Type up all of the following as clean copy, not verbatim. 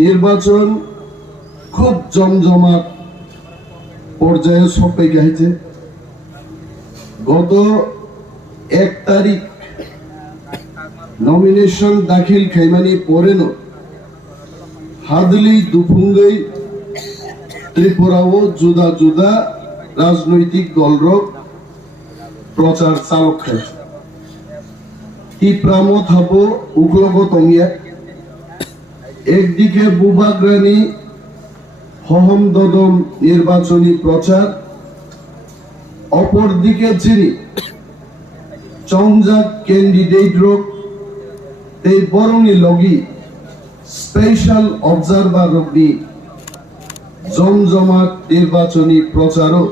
নির্বাচন খুব জমজমাট পর্যায়ে সবাই গেছে। গত 1 তারিখ নমিনেশন দাখিল খাইমানি পরেনো হাদলি দুফুঙ্গই ত্রিপুরাও জুদা জুদা রাজনৈতিক দলর প্রচার চালক খাইছে। তিপ্রামো থাপো উগ্রগত একদিকে বুবাগ্রানি হহম দদম নির্বাচনী প্রচার, অপরদিকে যিনি চংজাক ক্যান্ডিডেট রোগ এই বরণী লগি স্পেশাল অবজারভার রোগনি জমজমাট নির্বাচনী প্রচারও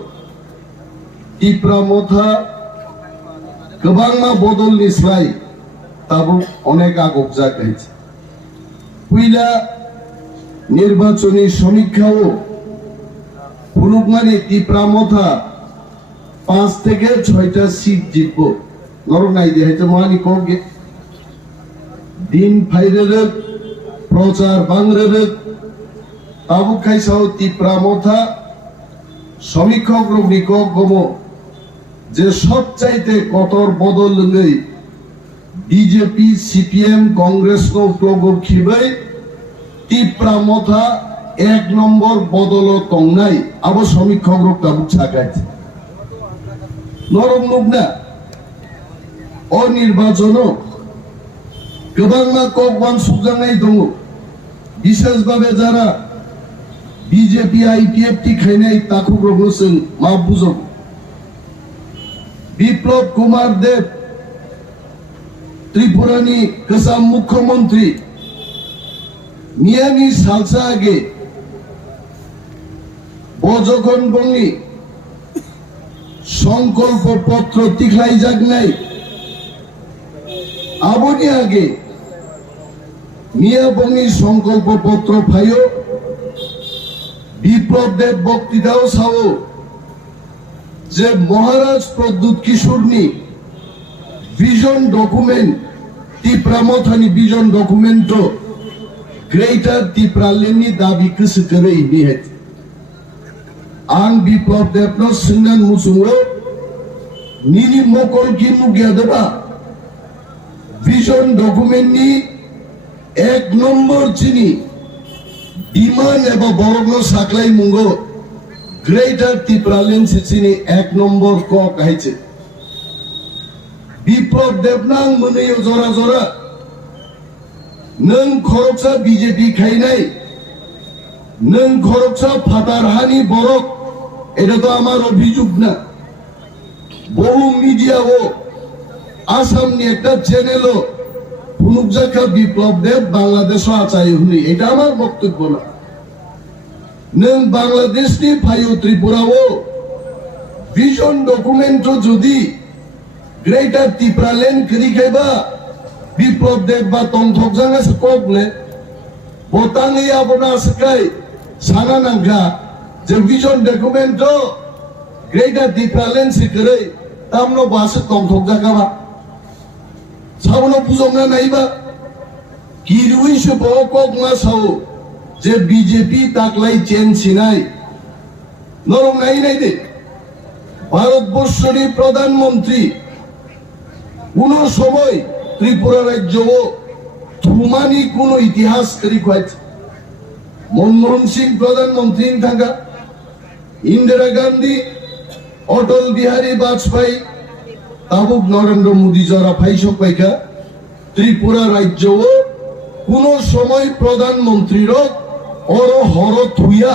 তিপ্রামথা গোबांमा বদল নিসলাই তাবো অনেক আগক জাগাইছে। পুইলা নির্বাচনী সমীক্ষাও পুলুকমানি তিপ্রামথা 5 থেকে 6টা সিট জিতবো নরনাই দেখাইতে মহানি কগে দিন ফাইরে প্রচার বাংরে তাবু খাইসাও তিপ্রামথা সমীক্ষক রোগনিক গম যে সবচাইতে কতর বদল লই বিজেপি সিপিএম কংগ্রেস খিবাই তিপ্রামথা 1 নম্বর বদল তংনাই আবো সমীক্ষক রোগ তাবু ছাকাইছে নরম মুগনা অনির্বাচন গোबांमा ককবান সুজানাই দङ বিশেষভাবে যারা বিজেপি আইপিএফটি খাইনাই তাকু রগসং মা বুঝো বিপ্লব কুমার দেব ত্রিপুরানি কসাম মুখ্যমন্ত্রী মিয়ানি সালসা আগে বজখন বঙ্গি সংকল্প পত্র তিখলাই যাক নাই আবনি আগে মিয়া বঙ্গি সংকল্প পত্র ফাইও বিপ্লব দেব বক্তৃতাও সাও যে মহারাজ প্রদ্যুৎ কিশোরনি ভিজন ডকুমেন্ট তিপ্রামথানি ভিজন ডকুমেন্ট গ্রেটার তিপ্রালেনি দাবি কসে করে নিহেত आं বিপ্লব দেবন সিংনান মুসুমো নিনি মকল কি মুগিয়া দেবা ভিজন ডকুমেন্ট নি 1 নম্বর চিনি ডিমান্ড এবং বড়গ্ন সাকলাই মুঙ্গো গ্রেটার তিপ্রালেন চিনি 1 নম্বর ক কাইছে বিপ্লব দেবনাং মনেও জরা জরা নং খরচা বিজেপি খাইনাই নং খরচা ফাতারহানি বরক এটা তো আমার অভিযোগ না বহু মিডিয়া ও আসামনি একটা চ্যানেলও পুনুকজাকা বিপ্লব দেব বাংলাদেশ আচাই হুনি এটা আমার বক্তব্য না নং বাংলাদেশ নি ফাইও ত্রিপুরা ও ভিজন ডকুমেন্ট যদি গ্রেটার তিপ্রালেন করি খাইবা বিপ্লব দেব বা তন্থক জানা সে কবলে বোতাঙ্গি আপনা সকাই সানা নাঙ্গা যে ভিজন ডকুমেন্ট গ্রেটার তিপ্রালেন সে করে তামনো বাসে তন্থক জাগাবা সাবনো বুঝংনা নাইবা কি রুইছে বকক না সাও যে বিজেপি তাকলাই চেন সিনাই নরম নাই নাই দে ভারতবর্ষের প্রধানমন্ত্রী কোন সময় ত্রিপুরা রাজ্য থুমানি কোন ইতিহাস করি কয়েছে মনমোহন সিং প্রধানমন্ত্রী থাকা ইন্দিরা গান্ধী অটল বিহারী বাজপেয়ী তাবুক নরেন্দ্র মোদী যারা ফাইসক পাইকা ত্রিপুরা রাজ্য কোন সময় প্রধানমন্ত্রীর অরহর থুইয়া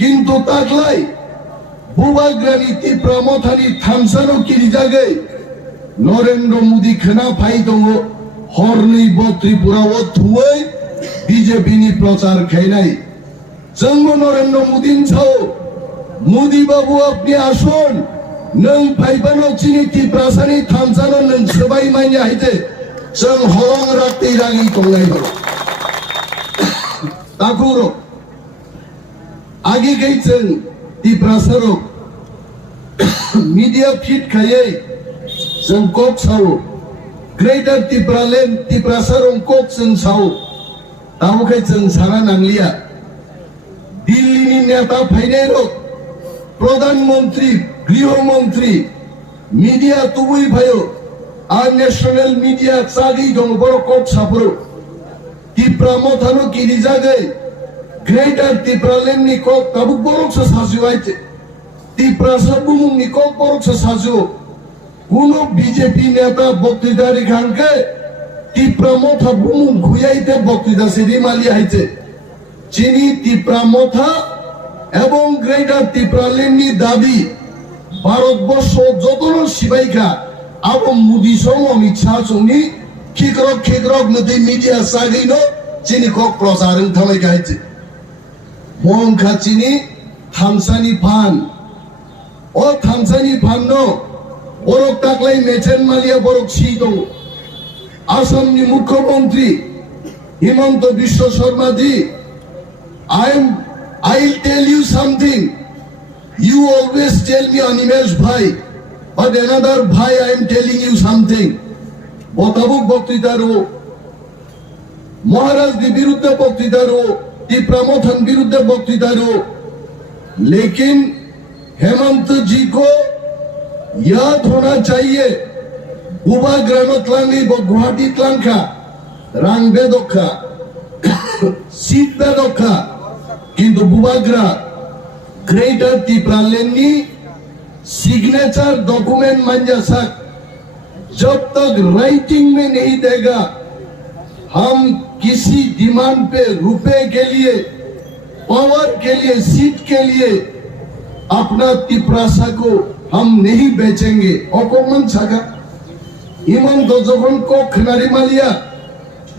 কিন্তু তাকলাই বুবাগ্রানি তিপ্রামথানি থামসানো কিরি জায়গায় নরেন্দ্র মোদী খানা ফাই দङ হরনি ত্রিপুরা ও থুই বিজেপি নি প্রচার খাই নাই জন্ম নরেন্দ্র মোদী ছাও মোদী বাবু আপনি আসুন নং ফাইবানো চিনি তিপ্রাসানি থামসানো নং সবাই মাইনে হাইতে जों हरं राखते रागी तंगनाय दङ ताकुरो आगे गई जों तिप्रासारो मीडिया फीड खायै जों कक सावो ग्रेटार तिप्रालेन तिप्रासारो कक जों सावो তাবুকে जों সারা নাংলিয়া দিল্লিনি নেতা ফাইনাইরো প্রধানমন্ত্রী গৃহমন্ত্রী মিডিয়া তুবুই ভাইও আর ন্যাশনাল মিডিয়া চাগি দং বড় কোট সাপরো তিপ্রা মথানো কিরি জায়গায় গ্রেটার তিপ্রালেন্ডনি কক তাবুক বড়কসা সাজুয়াইছে তিপ্রাসা বুমুংনি কক বড়কসা সাজু কোন বিজেপি নেতা বক্তৃতা রেখানকে তিপ্রা মথা বুমুং খুয়াইতে বক্তৃতা সিরি মালি হাইছে চিনি তিপ্রা মথা এবং গ্রেটার তিপ্রালেন্ডনি দাবি ভারতবর্ষ যতন সিবাইকা আবম মুদি সং অমিত শাহ সংনি খিকরক নদী মিডিয়া সাগিনো চিনি কক প্রচারং থামাই গাইছে মংখা চিনি থামসানি ফান ও থামসানি ফান নো বরক তাকলাই মেছেন মালিয়া বরক সি দং আসামনি মুখ্যমন্ত্রী হিমন্ত বিশ্ব শর্মা জি I'll tell you something. You always tell me Animesh bhai, but another bhai I am telling you something. Botabuk বক্তৃতারও महाराज दी বিরুদ্ধে বক্তৃতারও তিপ্রামথন বিরুদ্ধে বক্তৃতারও लेकिन हेमंत जी को याद होना चाहिए बुबा ग्रामतलांगी गुवाहाटी तलांखा रांगबे दखा सीटबे दखा किंतु बुबाग्रा ग्रेटर तिप्रालेंडनी सिग्नेचर डॉक्यूमेंट मंजा सक जब तक राइटिंग में नहीं देगा हम किसी डिमांड पे रुपए के लिए पावर के लिए सीट के लिए अपना तिप्रासा को हम नहीं बेचेंगे অকমান ছাগা ইমান যখন কখনারি মালিয়া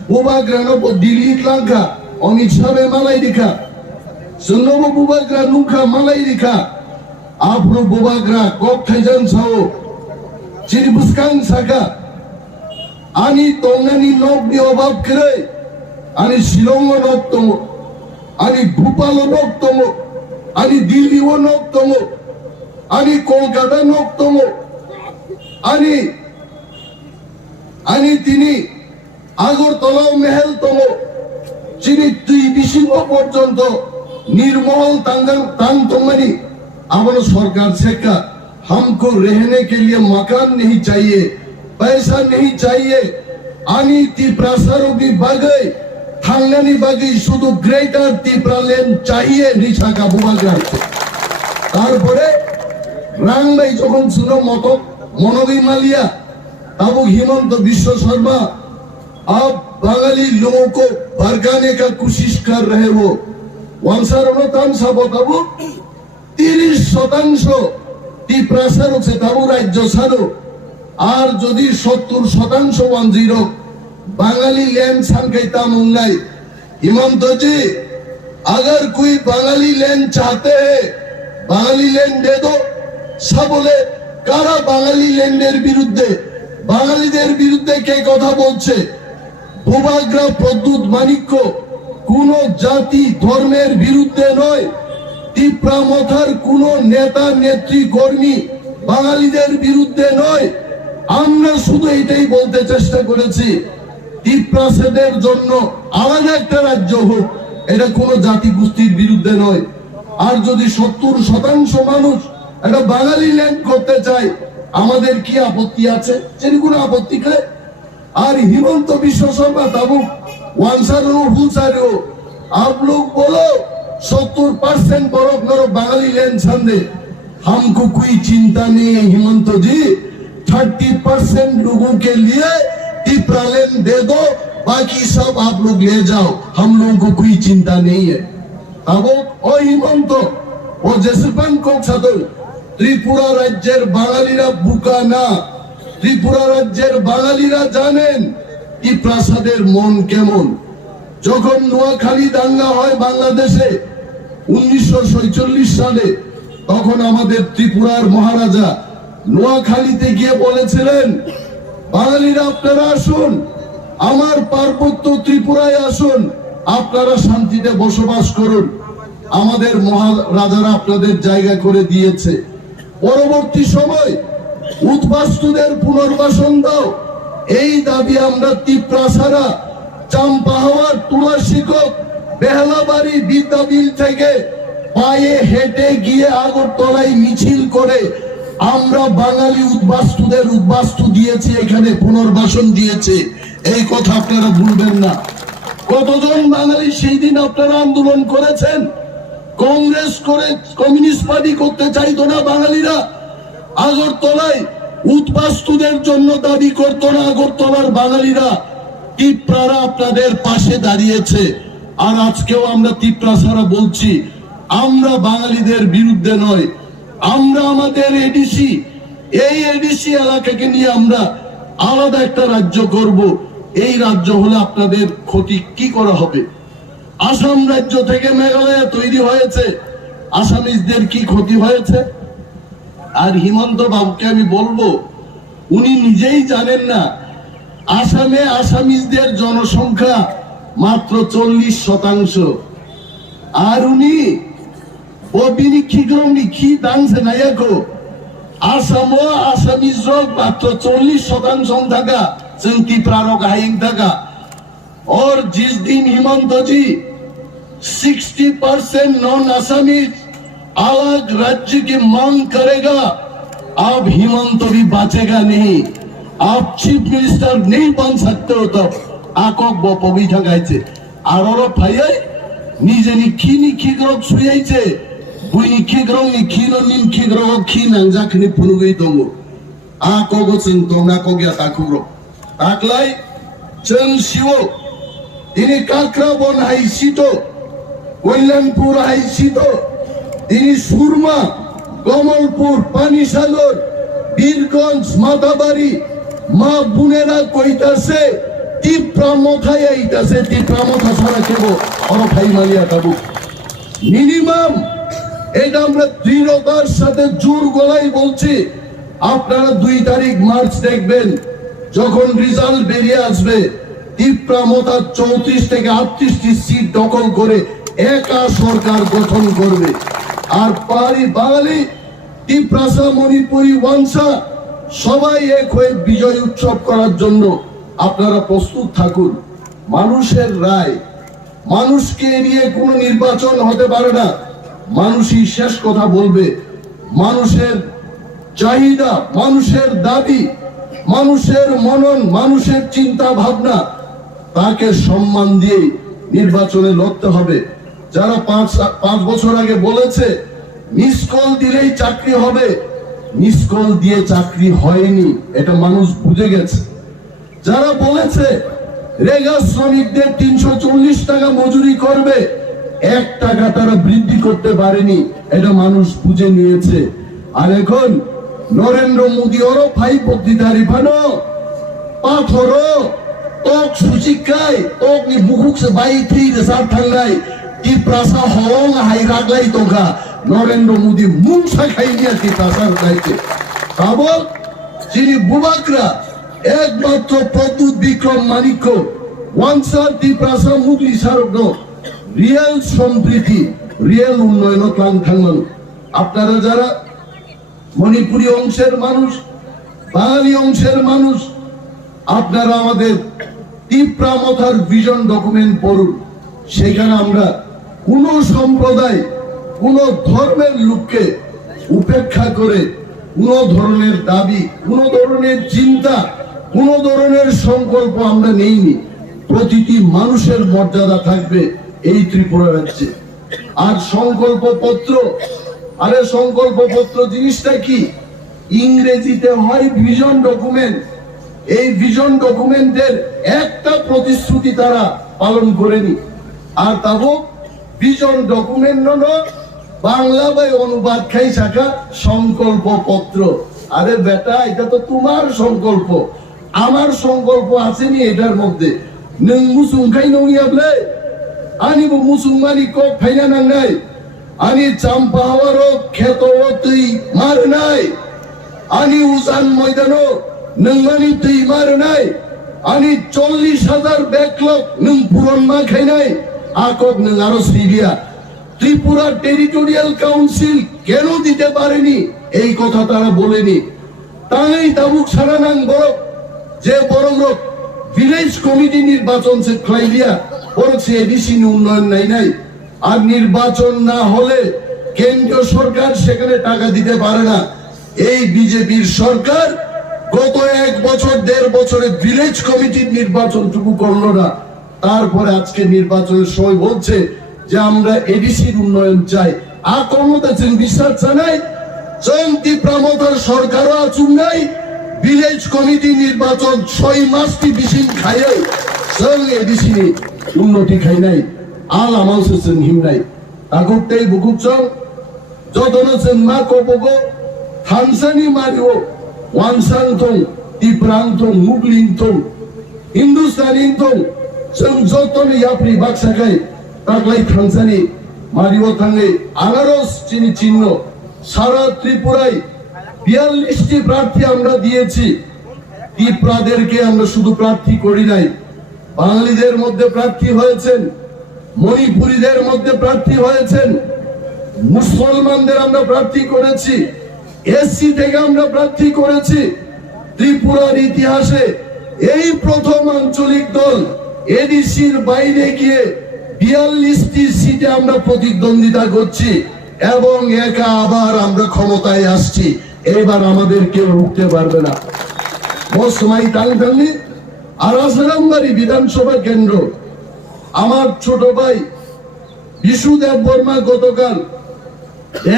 বুবাগ্রানো দিল্লি তলাঙ্কা অমিত শাহ মালাই দিখা Sunnobo bubagra nungka malai dika apro bubagra kok thaijan sao chiribuskan saka ani tongani nok ni obab kre ani Shillong nok tongo ani Bhopal nok tongo ani Delhi nok tongo ani Kolkata nok tongo ani tini Agartala महल tongo chini tui bishingo porjonto निर्मल तांग तोमनी आमनो सरकार से का हमको रहने के लिए मकान नहीं चाहिए पैसा नहीं चाहिए आनी तिप्रासारो भी बागे थांगनानी बागे शुद्ध ग्रेटर तिप्रालैंड चाहिए निशा का बुबाग्रा तारपरे रांग भाई যখন শুনো মতো মনোবী মালিয়া तब हिमंत विश्व शर्मा आप बंगाली लोगों को भड़काने का कोशिश कर रहे हो ওয়াংসারনো তামসা বতাবো 30% তিপ্রাসার হচ্ছে তাবু রাজ্য ছাড়ো আর যদি 70% ওয়ানজিরো বাঙালি ল্যান্ড সানকাইতা মুঙ্গাই হিমন্ত जी अगर कोई बांगाली लैंड चाहते हैं बांगाली लैंड दे दो सब बोले কারা বাঙালি ল্যান্ডের বিরুদ্ধে বাঙালিদের বিরুদ্ধে কে কথা বলছে ভূভাগ্রা প্রদ্যুৎ মানিক্য কোন জাতি ধর্মের বিরুদ্ধে নয় তিপ্রামথার কোন নেতা নেত্রী কর্মী বাঙালিদের বিরুদ্ধে নয় আমরা শুধু এটাই বলতে চেষ্টা করেছি তিপ্রাসাদের জন্য আলাদা একটা রাজ্য হোক এটা কোন জাতি গোষ্ঠীর বিরুদ্ধে নয় আর যদি 70% মানুষ একটা বাঙালি ল্যান্ড করতে চায় আমাদের কি আপত্তি আছে সেটা কোনো আপত্তি নেই আর হিমন্ত বিশ্ব শর্মা তাবু ওয়ানসারো হুসারো आप लोग बोलो 70% बरफ करो बांगाली लैंड संदे हमको कोई चिंता नहीं है हिमंत जी 30% लोगों के लिए तिप्रालैंड दे दो बाकी सब आप लोग ले जाओ हम लोगों को कोई चिंता नहीं है अब ओ हिमंत ओ जेसपान कोक सादो त्रिपुरा राज्येर बांगालीरा बुका ना त्रिपुरा राज्येर बांगालीरा जानेन तिप्रासादेर मन केमन যখন নোয়াখালী দাঙ্গা হয় বাংলাদেশে 1947 সালে তখন আমাদের ত্রিপুরার মহারাজা নোয়াখালীতে গিয়ে বলেছিলেন বাঙালিরা আপনারা আসুন আমার পার্বত্য ত্রিপুরায় আসুন আপনারা শান্তিতে বসবাস করুন আমাদের মহারাজারা আপনাদের জায়গা করে দিয়েছে পরবর্তী সময় উদ্বাস্তুদের পুনর্বাসন দাও এই দাবি আমরা তিপ্রাসারা চাম্পাহাওয়ার তুলাশিকক বেহালাবাড়ি বিদ্যাবিল থেকে পায়ে হেঁটে গিয়ে আগরতলায় মিছিল করে আমরা বাঙালি উদ্বাস্তুদের উদ্বাস্তু দিয়েছি, এখানে পুনর্বাসন দিয়েছে। এই কথা আপনারা ভুলবেন না। কতজন বাঙালি সেই দিন আপনারা আন্দোলন করেছেন? কংগ্রেস করে কমিউনিস্ট পার্টি করতে চাইতো না বাঙালিরা। আগরতলায় উদ্বাস্তুদের জন্য দাবি করতো না আগরতলার বাঙালিরা। তিপ্রারা আপনাদের পাশে দাঁড়িয়েছে। আর আজকেও আমরা তিপ্রাসারা বলছি, আমরা বাঙালিদের বিরুদ্ধে নয়। আমরা আমাদের এডিসি, এই এডিসি এলাকাকে নিয়ে আমরা আলাদা একটা রাজ্য করব। এই রাজ্য হলে আপনাদের ক্ষতি কি করা হবে? আসাম রাজ্য থেকে মেঘালয় তৈরি হয়েছে, আসামিজদের কি ক্ষতি হয়েছে? আর হিমন্ত বাবুকে আমি বলবো, উনি নিজেই জানেন না আসামে আসামিজদের জনসংখ্যা মাত্র 40%। আর উনি ববিনি কি দানছে না এগো আসামও আসামিজ মাত্র 40% থাকা চিন্তি প্রারক হাইং থাকা। और जिस दिन हिमंत जी 60% नॉन आसामीज अलग राज्य की मांग करेगा, अब हिमंत भी बचेगा नहीं। आप चीफ मिनिस्टर नहीं बन सकते हो तब आकोक बपबी ঠকাইছে। আর ওর ভাইয়াই নিজে নিখি গ্রক সুয়াইছে, বুইনি কি গ্রক নিখিন কি গ্রক কি নাংজাখনি ফুনুগই দङ। आकोगो जों दंना कगिया ताकुग्रो ताकलाय जों सिवो তিনি কাকরাবন হাইসিত, কল্যাণপুর হাইসিত, তিনি সুরমা, কমলপুর, পানিসাগর, বীরগঞ্জ, মাতাবাড়ি মা বোনেরা কইতাছে তিপ্রা মথায় আইতাছে। তিপ্রা মথা ছাড়া কেব ওর ভাই মালিয়া কাবু মিনিমাম। এটা আমরা দৃঢ়তার সাথে জোর গলায় বলছি। আপনারা 2 তারিখ মার্চ দেখবেন, যখন রেজাল্ট বেরিয়ে আসবে তিপ্রা মথা 34 থেকে 38টি সিট দখল করে একা সরকার গঠন করবে। আর পাহাড়ি বাঙালি, তিপ্রাসা, মণিপুরি, ওয়াংসা সবাই এক হয়ে বিজয় উৎসব করার জন্য আপনারা প্রস্তুত থাকুন। মানুষের রায়, মানুষকে নিয়ে কোনো নির্বাচন হতে পারে না। মানুষই শেষ কথা বলবে। মানুষের চাহিদা, মানুষের দাবি, মানুষের মনন, মানুষের চিন্তা ভাবনা, তাকে সম্মান দিয়ে নির্বাচনে লড়তে হবে। যারা 5 বছর আগে বলেছে মিস কল দিলেই চাকরি হবে, মিস কল দিয়ে চাকরি হয়নি, এটা মানুষ বুঝে গেছে। যারা বলেছে রেগা শ্রমিকদের 340 টাকা মজুরি করবে, 1 টাকা তারা বৃদ্ধি করতে পারেনি, এটা মানুষ বুঝে নিয়েছে। আর এখন নরেন্দ্র মোদী ওরও ভাই বক্তৃতারি ভানো পাথর tok sucikai tok ni bukuk sebaik ti desar thangai tiprasa holong hai raglai toga Narendra Modi mwngsa খাইনিয়া tiprasar daite tabo jini bubakra একমাত্র প্রদ্যুৎ বিক্রম মানিক্য ওয়াংসা tiprasa mugli sarogno রিয়েল সম্প্রীতি, রিয়েল উন্নয়ন প্ল্যান থাকবেন। আপনারা যারা মণিপুরি অংশের মানুষ, বাঙালি অংশের মানুষ, আপনারা আমাদের তিপ্রা মথার ভিশন ডকুমেন্ট পড়ুন। সেখানে আমরা কোন সম্প্রদায়, কোন ধর্মের লোককে উপেক্ষা করে কোন ধরনের দাবি, কোন ধরনের চিন্তা, কোন ধরনের সংকল্প আমরা নেইনি। প্রতিটি মানুষের মর্যাদা থাকবে এই ত্রিপুরা রাজ্যে। আর সংকল্প পত্র, আরে সংকল্প পত্র জিনিসটা কি? ইংরেজিতে হয় ভিশন ডকুমেন্ট। এই ভিশন ডকুমেন্টের একটা প্রতিশ্রুতি তারা পালন করেনি। আর তাবো ভিশন ডকুমেন্ট বাংলা বাই অনুবাদ খাই শাখা সংকল্প পত্র। আরে বেটা, এটা তো তোমার সংকল্প, আমার সংকল্প আসেনি এটার মধ্যে। নং মুসুমখাই নইয়াবলে আনিব মুসলমানি কক ফাইনা নাংনাই আনি চাম্পাহাওয়ারও খেতও তুই মার নাই আনি উজান ময়দানো नोंमानि दैमार नाय आनि 40,000 बैकलॉग नों पूरन मा खाइनाय आकब नों आरो सिरिया त्रिपुरा टेरिटोरियल काउंसिल केन दिते पारेनि এই কথা তারা বলেনি। তাই তাবুক সারা নাং বড় যে বড় লোক ভিলেজ কমিটি নির্বাচন সে খাইলিয়া পড়ছে এডিসি উন্নয়ন নাই আর নির্বাচন না হলে কেন্দ্রীয় সরকার সেখানে টাকা দিতে পারে না। এই বিজেপির সরকার গত 1 বছর 1.5 বছরে ভিলেজ কমিটির নির্বাচনটুকু করলো না, তারপরে আজকে নির্বাচনের সময় বলছে যে আমরা এডিসির উন্নয়ন চাই। আক্রমণ বিশ্বাস জানাই তিপ্রামতার সরকারও আচুন নাই, ভিলেজ কমিটি নির্বাচন 6 মাসটি বিশিন খাইয়ে এডিসি উন্নতি খাই নাই আল আমার হিম নাই আগতেই বুকুচং যতন মা কপগো থানসানি মারিও ওয়ানসাং থং তিপ্রাং থং মুগলিং থং হিন্দুস্তানি থং जों যতন ইয়াপ্রি বাক্সাকাই তাকলাই থানসানি মারিও থাঙ্গে আনারস চিহ্ন সারা ত্রিপুরায় 42টি প্রার্থী আমরা দিয়েছি। তিপ্রাদেরকে আমরা শুধু প্রার্থী করি নাই, বাঙালিদের মধ্যে প্রার্থী হয়েছেন, মণিপুরীদের মধ্যে প্রার্থী হয়েছেন, মুসলমানদের আমরা প্রার্থী করেছি, এসসি থেকে আমরা প্রার্থী করেছি। ত্রিপুরার ইতিহাসে এই প্রথম আঞ্চলিক দল এডিসির বাইরে গিয়ে 42টি সিটে আমরা প্রতিদ্বন্দ্বিতা করছি এবং একা আবার আমরা ক্ষমতায় আসছি। এবার আমাদের কেউ রুখতে পারবে না। মৌসুমাই টাংটাংলি আর আসারামবাড়ি বিধানসভা কেন্দ্র আমার ছোট ভাই বিশুদেব বর্মা গতকাল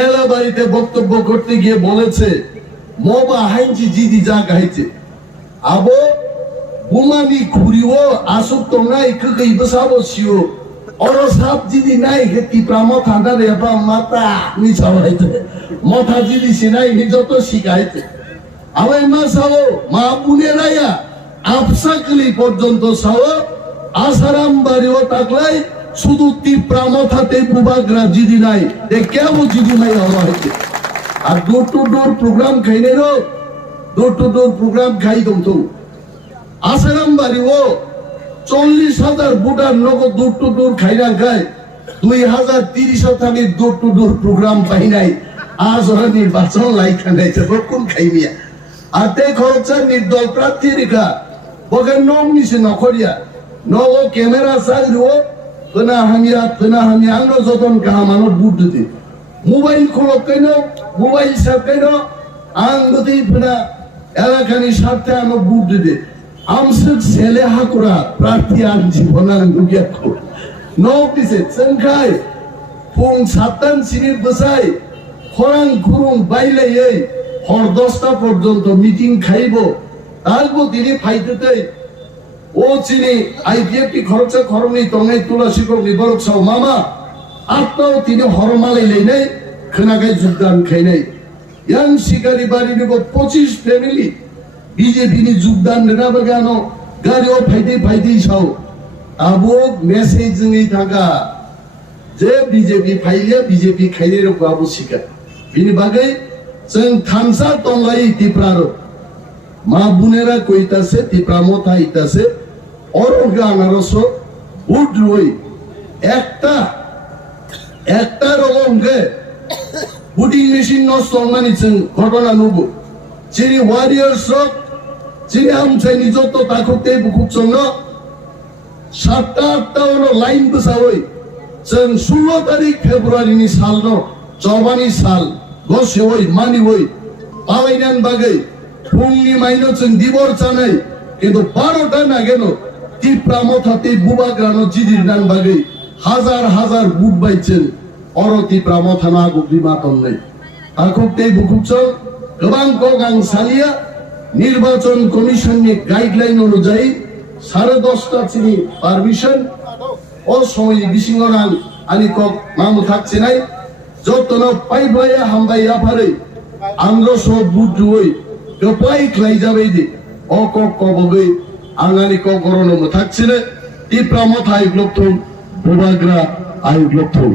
এলা বাড়িতে বক্তব্য করতে গিয়ে বলেছে মবা হাইছি জিদি যা গাইছে আবো বুমানি খুরিও আসুক তো নাই কই বসাবো সিও অর সাপ জিদি নাই হেতি প্রাম থান্ডা রে বা মাতা নি চাওয়াইতে মথা জিদি সিনাই নি যত শিখাইতে আবাই মা সাও মা বুনে রায়া আপসাকলি পর্যন্ত সাও আসারাম বাড়িও তাকলাই শুধু তিপ্রামথাতে বুবাগরা জিদি নাই দে কেমন জিদি নাই হওয়া হইতে আর ডোর টু ডোর প্রোগ্রাম খাইনে রো ডোর টু ডোর প্রোগ্রাম খাই দমতো আসারাম বাড়িও 40,000 ভোটার নগদ ডোর টু ডোর খাইনা খায় 2030 থাকি ডোর টু ডোর প্রোগ্রাম পাই নাই আজ ওরা নির্বাচন লাইখা নাইছে কোন খাইমিয়া আর তে খরচা নির্দল প্রার্থী রেখা বগে নম নিছে নকরিয়া নগ ক্যামেরা চাইলো তোনা হামিয়া আংনো যতন কাহা মানুষ বুট দিতে মোবাইল খোলক কেন মোবাইল সাপ কেন আং গতি ফেনা এলাকানি স্বার্থে আনো বুট দিতে আমসে ছেলে হাকুরা প্রার্থী আন জীবনাং দুগিয়া খো নক দিছে চংখাই ফুং 7 সিনির বসাই খরাং খুরুং বাইলে এই হর 10টা পর্যন্ত মিটিং খাইবো তারপর তিনি ফাইতেতে ও চিনি আইপিএফটি খরচা খরমনি তঙ্গাই তুলা শিকক নিবরক সাও মামা আত্মাও তিনি হরমালাই লেই খনাগাই যোগদান খাই নাই ইয়াং শিকারি বাড়ি নিব 25 ফ্যামিলি বিজেপি নি যোগদান না বাগানো গাড়িও ফাইতে সাও আবো মেসেজ জঙ্গি থাকা যে বিজেপি ফাইলে বিজেপি খাইলে রকম আবো শিকা বিনি বাগै जों थामसा तंगाई तिप्रारो मा बुनेरा कइतासे तिप्रामो थाइतासे অরগা আনারস উড রই একটা রকমকে বুটিং মেশিন নষ্ট মানিছেন ঘটনা নব চিনি ওয়ারিয়ার্স চিনি আমছাইনি যত তাকতে বুকুচং 7টা 8টা হলো লাইন বসাওই जों 16 তারিখ ফেব্রুয়ারিনি সাল ন জবানি সাল গসে ওই মানি ওই পাওয়াইনান বাগে ফুংনি মাইনো जों দিবর চানাই কিন্তু 12টা না গেল তিপ্রামথাতে বুবাগ্রানো জিদির নান বাগে হাজার হাজার বুট বাইছেন অরতি প্রামথানা গুবি মাতন নাই আকতে বুকুচং গোবাং গগাং সালিয়া নির্বাচন কমিশনের গাইডলাইন অনুযায়ী 10:30টা চিনি পারমিশন ও সময় বিসিংরাং আনি কক মামু থাকছে নাই যতন পাইবায়া হামবাইয়া পারে আমরা সব বুট রই গপাই ক্লাই যাবে দি ও কক কবগে আঙ্গানি কক গরনো থাকছে না তিপ্রামথ আই ব্লক থং বুবাগ্রা আই ব্লক থং